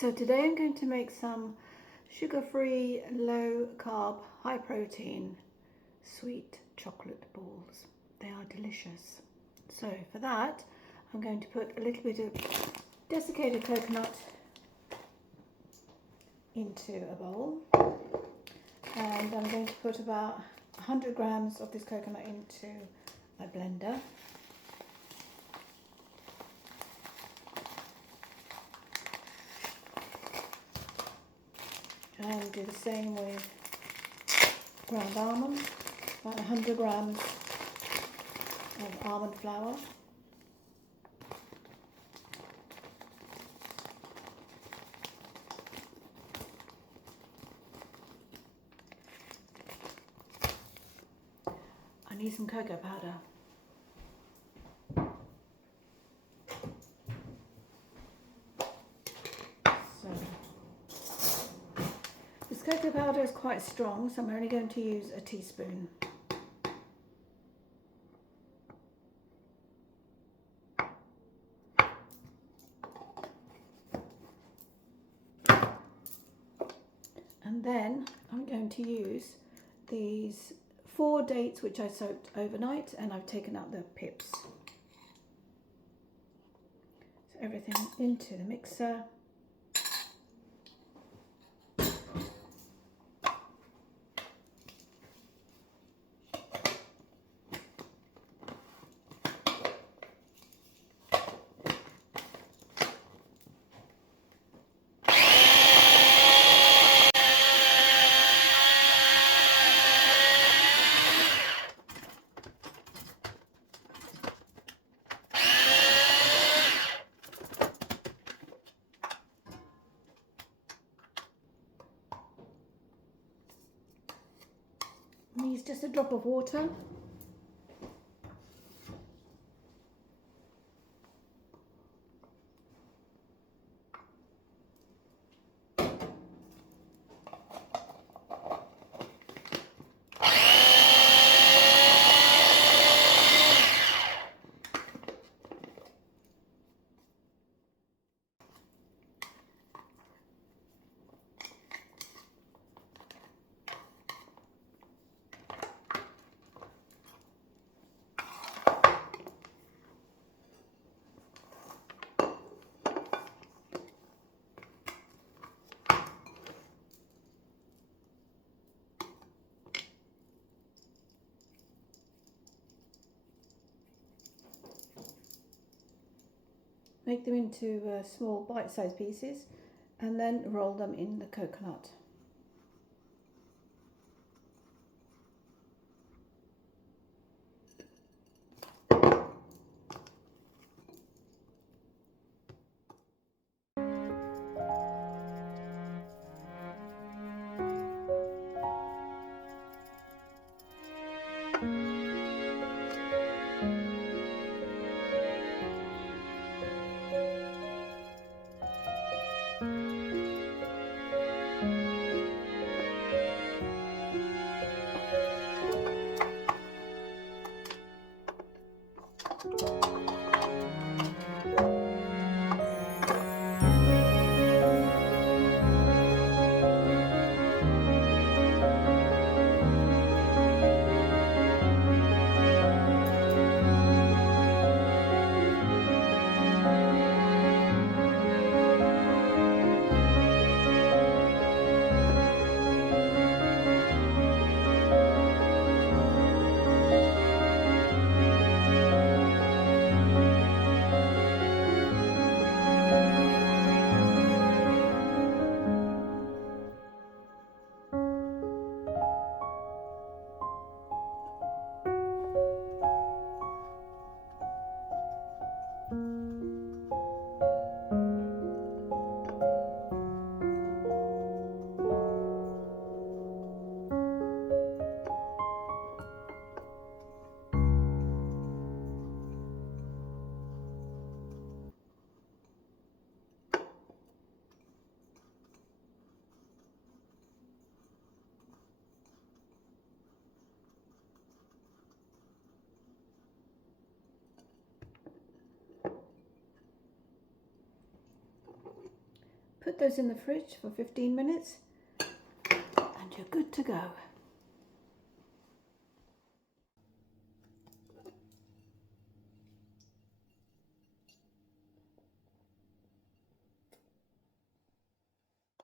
So today I'm going to make some sugar-free, low-carb, high-protein sweet chocolate balls. They are delicious. So for that I'm going to put a little bit of desiccated coconut into a bowl, and I'm going to put about 100 grams of this coconut into my blender. And do the same with ground almonds, about 100 grams of almond flour. I need some cocoa powder. This cocoa powder is quite strong, so I'm only going to use a teaspoon. And then I'm going to use these 4 dates which I soaked overnight, and I've taken out the pips. So everything into the mixer. Use just a drop of water. Make them into small bite-sized pieces and then roll them in the coconut. put those in the fridge for 15 minutes and you're good to go.